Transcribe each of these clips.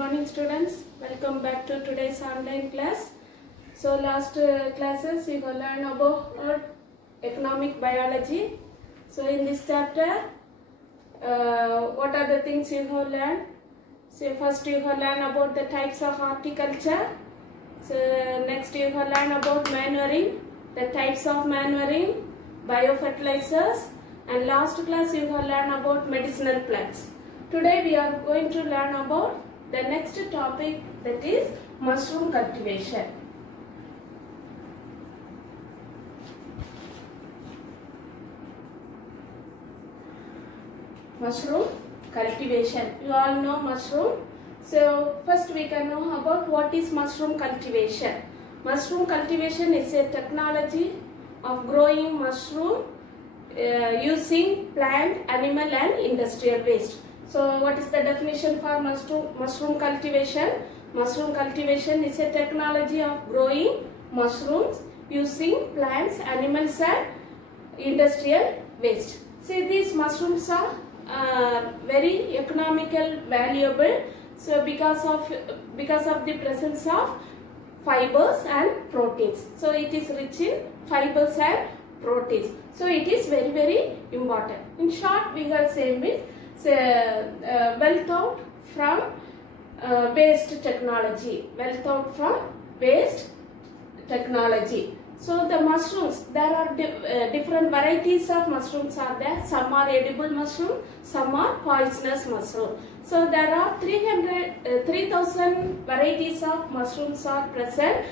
morning students, welcome back to today's online class. So last classes you have learned about economic biology. So in this chapter what are the things you have learned? So first you have learned about the types of horticulture. So next you have learned about manuring, the types of manuring, biofertilizers, and last class you have learned about medicinal plants. Today we are going to learn about the next topic, that is mushroom cultivation. Mushroom cultivation. You all know mushroom. So first we can know about what is mushroom cultivation. Mushroom cultivation is a technology of growing mushroom using plant, animal and industrial waste. So what is the definition for mushroom cultivation? Mushroom cultivation is a technology of growing mushrooms using plants, animals and industrial waste. See, these mushrooms are very economical, valuable. So because of the presence of fibers and proteins. So it is rich in fibers and proteins. So it is very, very important. In short, we are saying is well thought from waste technology. Well thought from waste technology. So the mushrooms, there are different varieties of mushrooms are there. Some are edible mushroom, some are poisonous mushroom. So there are 3,000 varieties of mushrooms are present.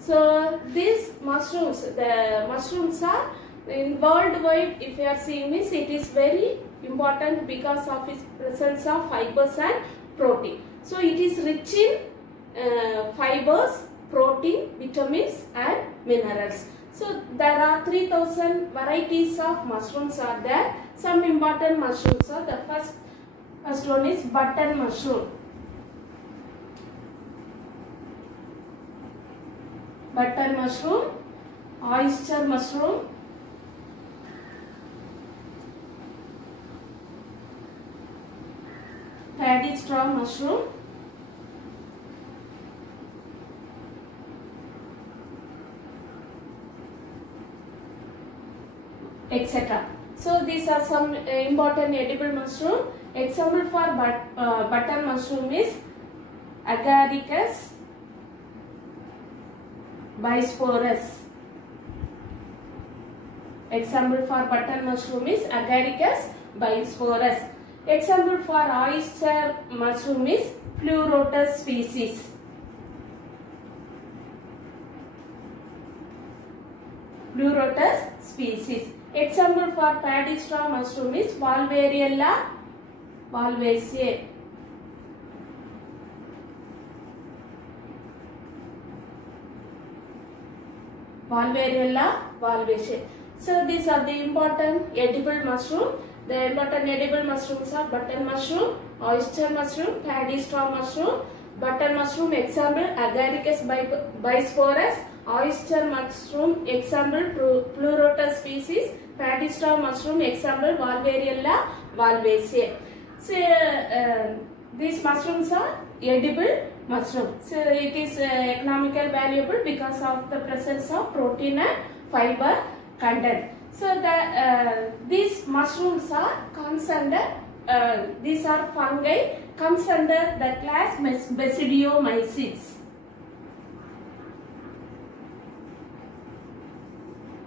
So these mushrooms, the mushrooms are in worldwide, if you are seeing this, it is very important because of its presence of fibers and protein. So it is rich in fibers, protein, vitamins and minerals. So there are 3,000 varieties of mushrooms are there. Some important mushrooms are, the first one is button mushroom. Button mushroom, oyster mushroom, paddy straw mushroom, etc. So these are some important edible mushroom. Example for button mushroom is Agaricus bisporus. Example for button mushroom is Agaricus bisporus. Example for oyster mushroom is Pleurotus species. Pleurotus species. Example for paddy straw mushroom is Valvariella valvaceae. Valvariella valvaceae. So these are the important edible mushroom. The important edible mushrooms are button mushroom, oyster mushroom, paddy straw mushroom. Button mushroom example Agaricus bisporus. Oyster mushroom example Pleurotus species. Paddy straw mushroom example Valvariella valvaceae. So these mushrooms are edible mushroom. So it is economical valuable because of the presence of protein and fiber content. So these mushrooms are comes under these are fungi, comes under the class Basidiomycetes.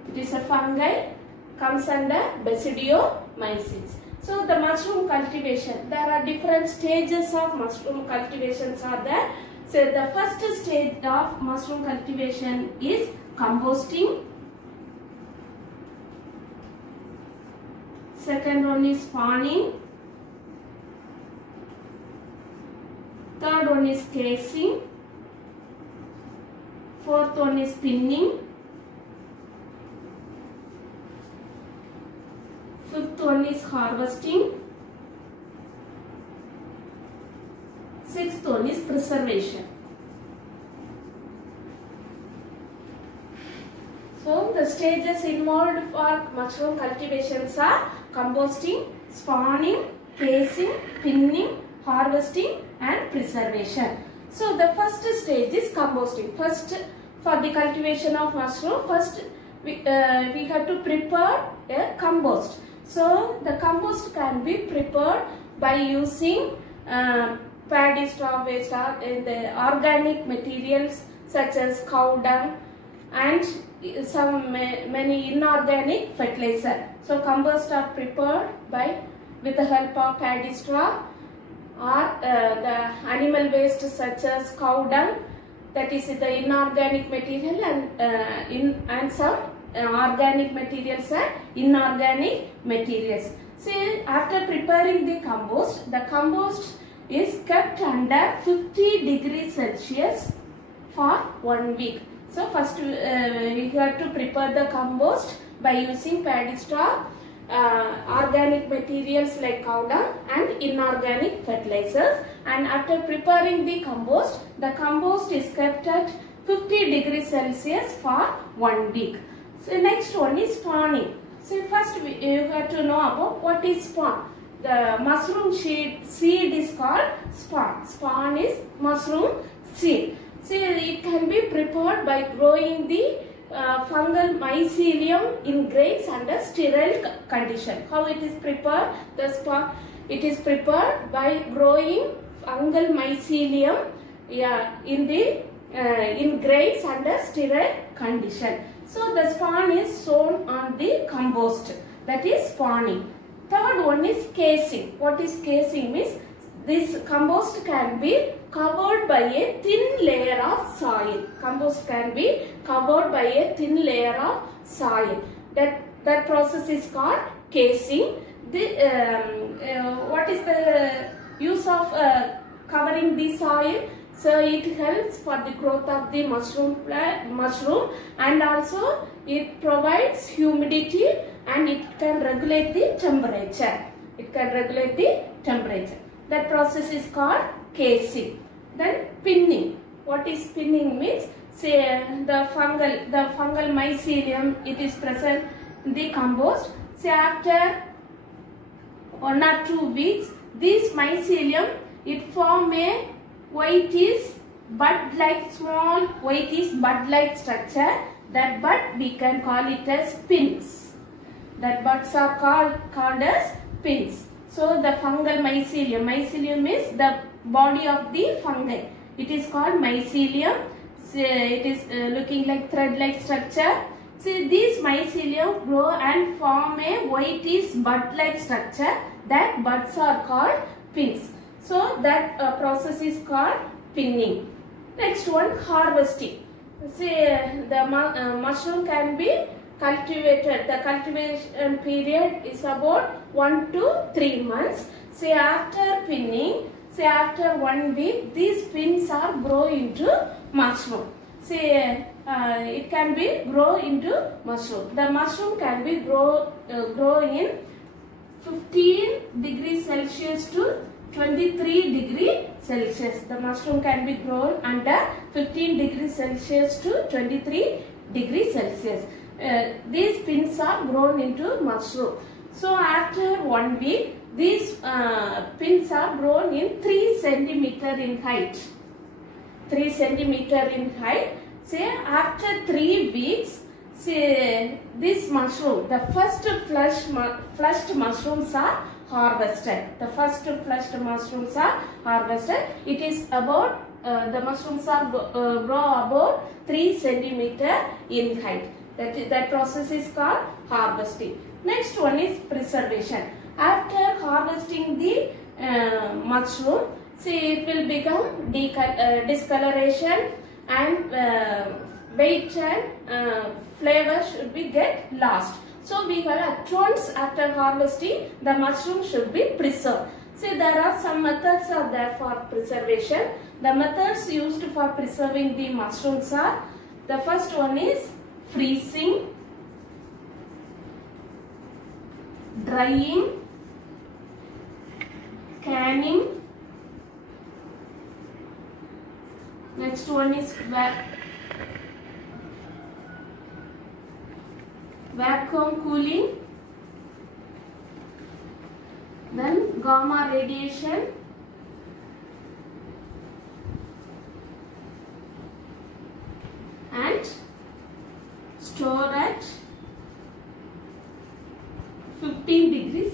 It is a fungi, comes under Basidiomycetes. So the mushroom cultivation, there are different stages of mushroom cultivations are there. So the first stage of mushroom cultivation is composting. Second one is spawning. Third one is casing. Fourth one is pinning. Fifth one is harvesting. Sixth one is preservation. So the stages involved for mushroom cultivations are composting, spawning, casing, pinning, harvesting and preservation. So the first stage is composting. First, for the cultivation of mushroom, first we have to prepare a compost. So the compost can be prepared by using paddy straw waste or the organic materials such as cow dung and some many inorganic fertilizer. So compost are prepared by with the help of paddy straw or the animal waste such as cow dung, that is the inorganic material, and some organic materials and inorganic materials. See, after preparing the compost is kept under 50 degrees Celsius for 1 week. So first we have to prepare the compost by using paddy straw, organic materials like cow dung and inorganic fertilizers, and after preparing the compost is kept at 50 degrees Celsius for 1 week. So next one is spawning. So first you have to know about what is spawn. The mushroom seed is called spawn. Spawn is mushroom seed. See, it can be prepared by growing the fungal mycelium in grains under sterile condition. How it is prepared? The spawn, it is prepared by growing fungal mycelium in grains under sterile condition. So the spawn is sown on the compost. That is spawning. Third one is casing. What is casing means? This compost can be covered by a thin layer of soil. Compost can be covered by a thin layer of soil. That process is called casing. What is the use of covering the soil? So it helps for the growth of the mushroom, and also it provides humidity and it can regulate the temperature. That process is called casing. Then pinning. What is pinning means? Say the fungal mycelium, it is present in the compost. Say after 1 or 2 weeks, this mycelium, it form a small whitish bud-like structure. That bud we can call it as pins. That buds are called as pins. So the fungal mycelium is the body of the fungi. It is called mycelium. So it is looking like thread-like structure. See, these mycelium grow and form a whitish bud-like structure. That buds are called pins. So that process is called pinning. Next one, harvesting. See, the mushroom can be cultivated. The cultivation period is about 1 to 3 months. Say after pinning, say after 1 week, these pins are grow into mushroom. Say it can be grow into mushroom. The mushroom can be grow in 15 degrees Celsius to 23 degrees Celsius. The mushroom can be grown under 15 degrees Celsius to 23 degrees Celsius. These pins are grown into mushroom. So after 1 week, these pins are grown in 3 centimeter in height. 3 centimeter in height. Say after 3 weeks, say this mushroom, the first flushed mushrooms are harvested. The first flushed mushrooms are harvested. It is about the mushrooms are grow about 3 centimeter in height. That process is called harvesting. Next one is preservation. After harvesting the mushroom, see, it will become discoloration, and weight and flavor should be get lost. So we have at once after harvesting, the mushroom should be preserved. See, there are some methods are there for preservation. The methods used for preserving the mushrooms are, the first one is freezing, drying, canning. Next one is vacuum cooling, then gamma radiation,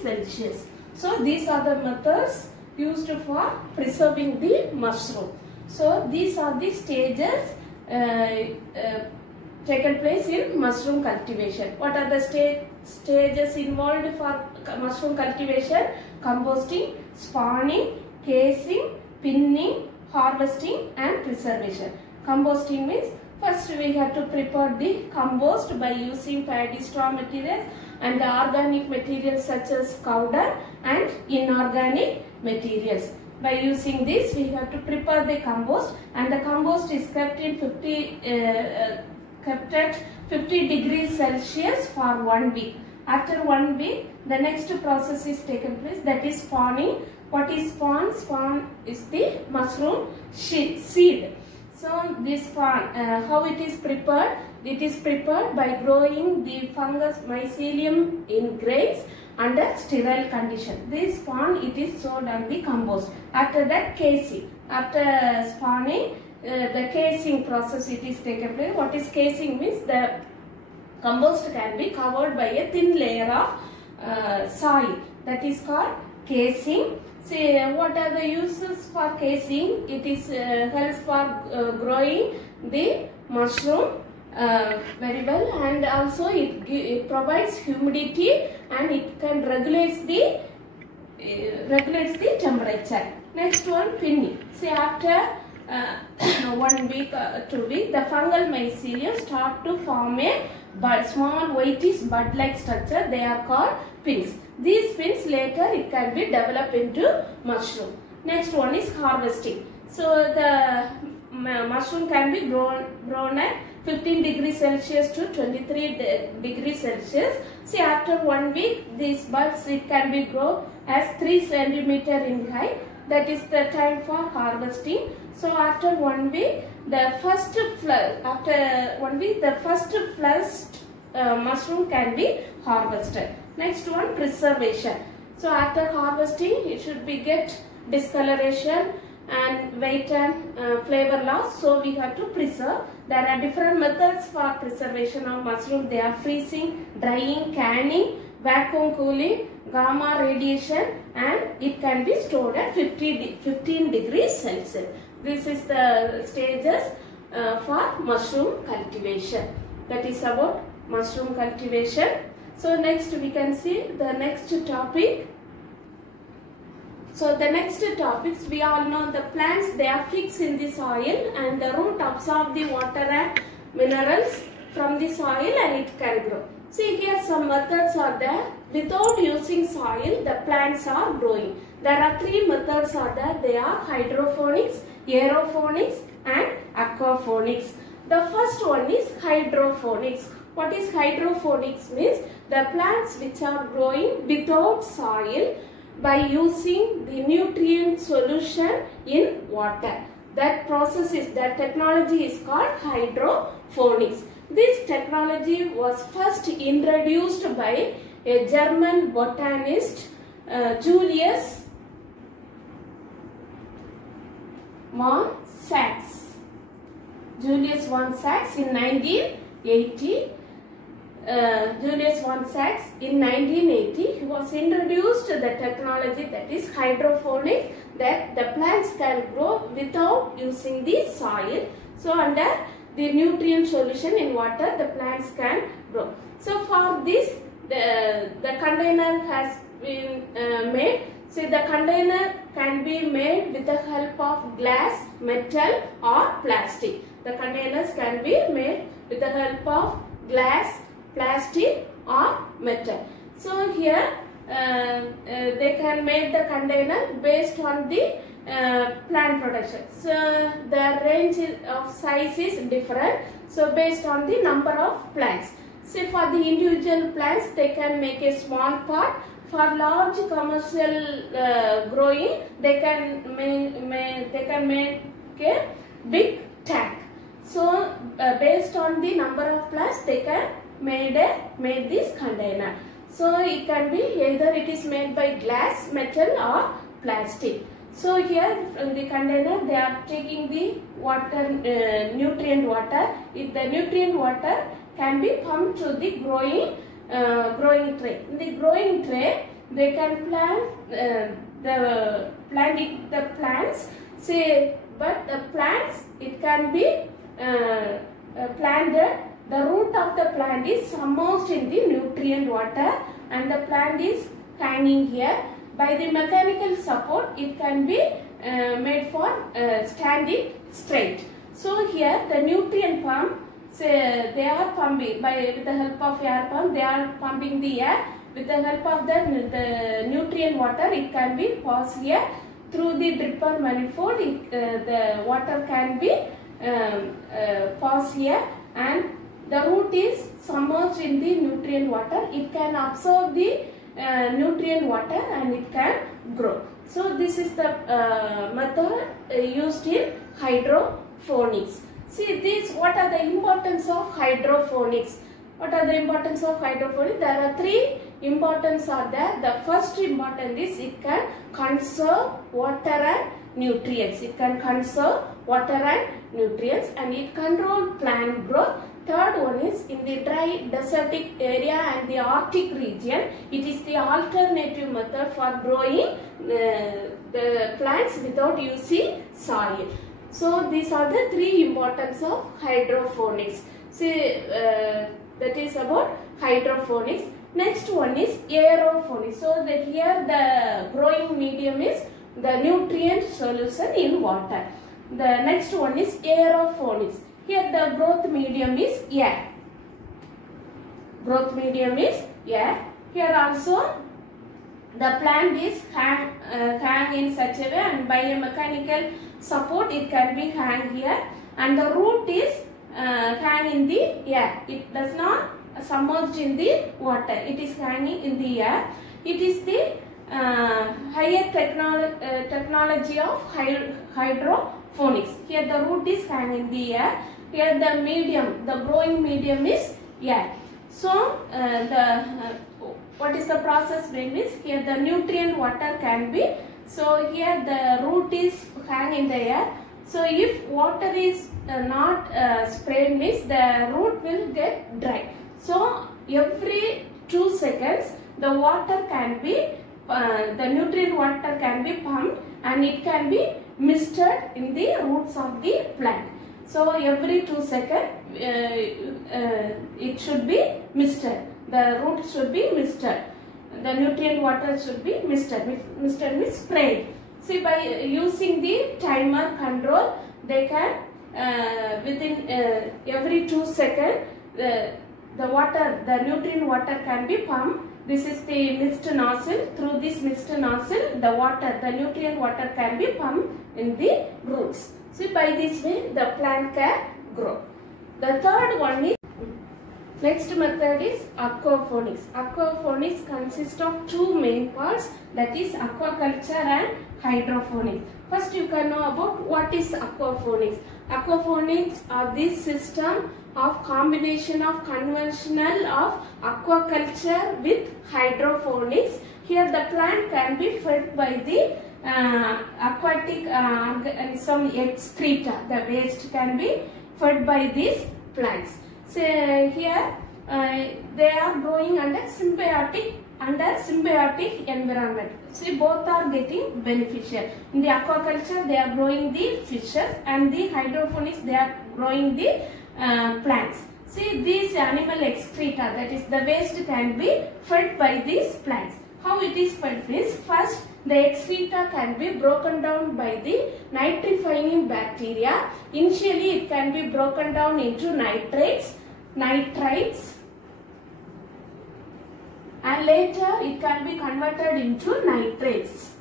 Celsius. So these are the methods used for preserving the mushroom. So these are the stages taken place in mushroom cultivation. What are the stages involved for mushroom cultivation? Composting, spawning, casing, pinning, harvesting and preservation. Composting means first we have to prepare the compost by using paddy straw materials and the organic materials such as powder and inorganic materials. By using this we have to prepare the compost, and the compost is kept in kept at 50 degrees Celsius for 1 week. After 1 week, the next process is taken place, that is spawning. What is spawn? Spawn is the mushroom seed. So this spawn, how it is prepared? It is prepared by growing the fungus mycelium in grains under sterile condition. This spawn, it is stored on the compost. After that, casing. After spawning, the casing process it is taken place. What is casing means? The compost can be covered by a thin layer of soil, that is called casing. See, what are the uses for casing? It is helps for growing the mushroom very well, and also it provides humidity and it can regulates the temperature. Next one, pinning. See, after 1 week, 2 weeks, the fungal mycelium start to form a small whitish bud-like structure. They are called pins. These pins later it can be developed into mushroom. Next one is harvesting. So the mushroom can be grown at 15 degrees Celsius to 23 degrees Celsius. See, after 1 week, these buds it can be grown as 3 centimeter in height. That is the time for harvesting. So after 1 week, the first mushroom can be harvested. Next one, preservation. So after harvesting, it should be get discoloration and weight and flavor loss. So we have to preserve. There are different methods for preservation of mushroom. They are freezing, drying, canning, vacuum cooling, gamma radiation, and it can be stored at 15 degrees Celsius. This is the stages for mushroom cultivation. That is about mushroom cultivation. So next we can see the next topic. So the next topics, we all know the plants, they are fixed in the soil and the root absorb the water and minerals from the soil and it can grow. See, here some methods are there. Without using soil, the plants are growing. There are 3 methods are there. They are hydroponics, aeroponics and aquaponics. The first one is hydroponics. What is hydroponics means? The plants which are growing without soil by using the nutrient solution in water. That technology is called hydroponics. This technology was first introduced by a German botanist, Julius von Sachs. Julius von Sachs in 1980. Julius von Sachs in 1980, he was introduced the technology, that is hydroponics, that the plants can grow without using the soil. So under the nutrient solution in water, the plants can grow. So for this, the container has been made. So the container can be made with the help of glass, metal or plastic. The containers can be made with the help of glass, plastic or metal. So here they can make the container based on the plant production. So the range of size is different. So based on the number of plants. Say for the individual plants, they can make a small pot. For large commercial growing, they can make a big tank. So based on the number of plants, they can made this container. So it can be either it is made by glass, metal or plastic. So here from the container they are taking the water, nutrient water. If the nutrient water can be pumped to the growing tray. In the growing tray, they can plant the plants. Say, but the plants, it can be planted. The root of the plant is submerged in the nutrient water, and the plant is hanging here. By the mechanical support, it can be made for standing straight. So here the nutrient pump, say they are pumping with the help of air pump. They are pumping the air. With the help of the nutrient water, it can be passed here through the dripper manifold. The water can be passed here, and the root is submerged in the nutrient water. It can absorb the nutrient water and it can grow. So this is the method used in hydroponics. See this, what are the importance of hydroponics? What are the importance of hydroponics? There are three importance are there. The first important is it can conserve water and nutrients. It can conserve water and nutrients, and it control plant growth. Third one is in the dry desertic area and the Arctic region, it is the alternative method for growing the plants without using soil. So these are the three importance of hydroponics. See, that is about hydroponics. Next one is aeroponics. So here the growing medium is the nutrient solution in water. The next one is aeroponics. Here the growth medium is air. Growth medium is air. Here also the plant is hang in such a way, and by a mechanical support it can be hang here, and the root is hang in the air. It does not submerge in the water. It is hanging in the air. It is the higher technology of hydroponics. Here the root is hanging in the air. Here the medium, the growing medium is air. So what is the process means? Here the nutrient water can be. So here the root is hang in the air. So if water is not sprayed, means the root will get dry. So every 2 seconds the water can be the nutrient water can be pumped, and it can be misted in the roots of the plant. So every 2 seconds it should be misted. The root should be misted. The nutrient water should be misted. Misted means sprayed. See, by using the timer control, they can within every 2 seconds the water, the nutrient water can be pumped. This is the mist nozzle. Through this mist nozzle, the water, the nutrient water can be pumped in the roots. See, by this way the plant can grow. The third one is, next method is aquaponics. Aquaponics consists of two main parts, that is aquaculture and hydroponics. First you can know about what is aquaponics. Aquaponics are this system of combination of conventional of aquaculture with hydroponics. Here the plant can be fed by the aquatic organism excreta. The waste can be fed by these plants. So here they are growing under symbiotic environment. See, both are getting beneficial. In the aquaculture they are growing the fishes, and the hydroponics they are growing the plants. See, these animal excreta, that is the waste, can be fed by these plants. How it is fed is, first the excreta can be broken down by the nitrifying bacteria. Initially it can be broken down into nitrites, and later it can be converted into nitrates.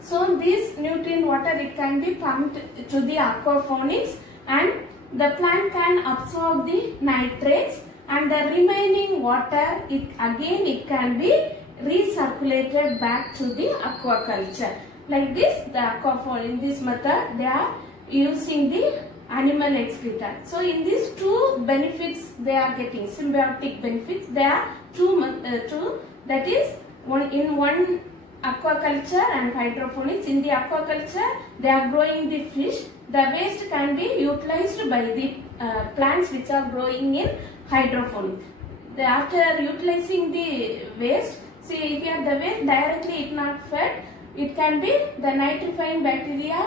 So this nutrient water, it can be pumped to the aquaponics, and the plant can absorb the nitrates, and the remaining water, it can be recirculated back to the aquaculture. Like this, the aquaponics, in this method they are using the animal excreta. So in these two benefits they are getting, symbiotic benefits. There are two, that is one aquaculture and hydroponics. In the aquaculture they are growing the fish. The waste can be utilized by the plants which are growing in hydroponics. After utilizing the waste, See here the way directly it not fed. It can be the nitrifying bacteria.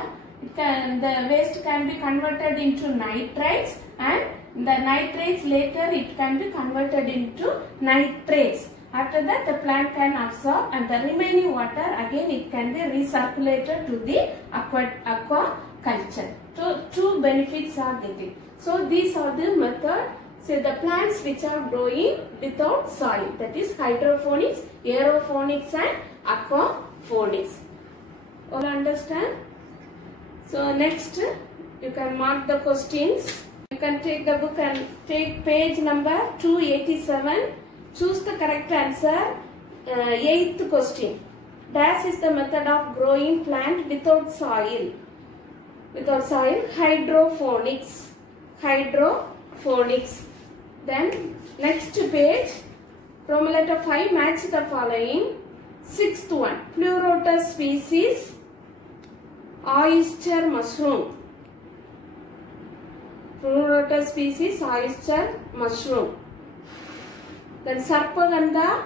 The waste can be converted into nitrites, and the nitrates later it can be converted into nitrates. After that the plant can absorb, and the remaining water again it can be recirculated to the aquaculture. So two benefits are getting. So these are the method. So the plants which are growing without soil, that is hydroponics, aeroponics and aquaponics. All understand? So next you can mark the questions. You can take the book and take page number 287. Choose the correct answer. 8th question. Dash is the method of growing plant without soil. Without soil, hydroponics. Hydroponics. Then next page, Roman letter 5, match the following. 6th one, Pleurotus species, oyster mushroom. Pleurotus species, oyster mushroom. Then Sarpagandha,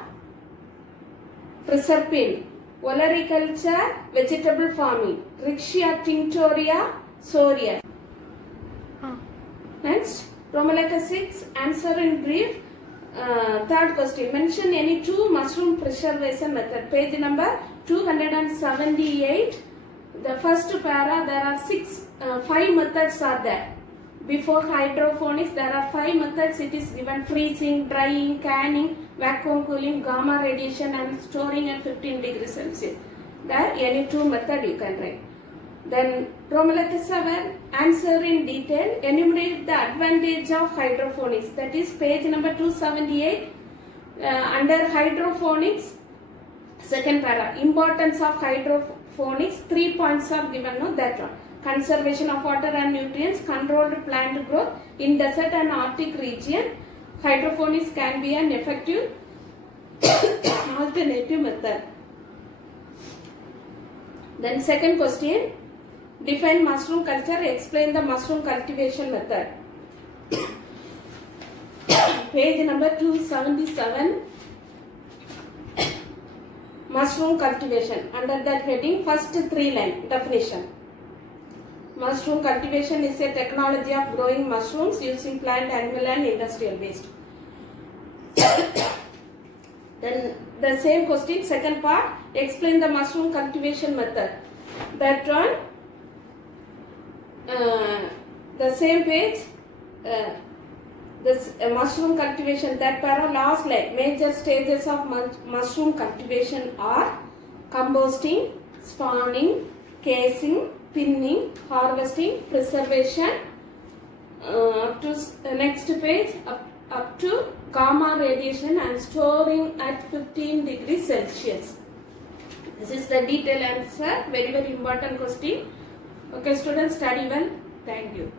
Proserpine. Olericulture, vegetable farming. Riccia tinctoria, Soria. Next, Roman letter 6, answer in brief. 3rd question, mention any 2 mushroom preservation method. Page number 278. The first para, there are 5 methods are there. Before hydroponics, there are 5 methods. It is given: freezing, drying, canning, vacuum cooling, gamma radiation, and storing at 15 degrees Celsius. There, any 2 method you can write. Then Roman letter 7, answer in detail. Enumerate the advantage of hydroponics. That is page number 278. Under hydroponics, second para, importance of hydroponics. 3 points are given. No, that one. Conservation of water and nutrients, controlled plant growth in desert and Arctic region. Hydroponics can be an effective alternative method. Then second question, define mushroom culture, explain the mushroom cultivation method. Page number 277, mushroom cultivation. Under that heading, first 3 line definition. Mushroom cultivation is a technology of growing mushrooms using plant, animal and industrial waste. Then the same question, second part, explain the mushroom cultivation method. That one, the same page, this mushroom cultivation, that para, last line, major stages of mushroom cultivation are composting, spawning, casing, pinning, harvesting, preservation. Up to next page, up to gamma radiation and storing at 15 degrees Celsius. This is the detailed answer. Very important question. Okay students, study well. Thank you.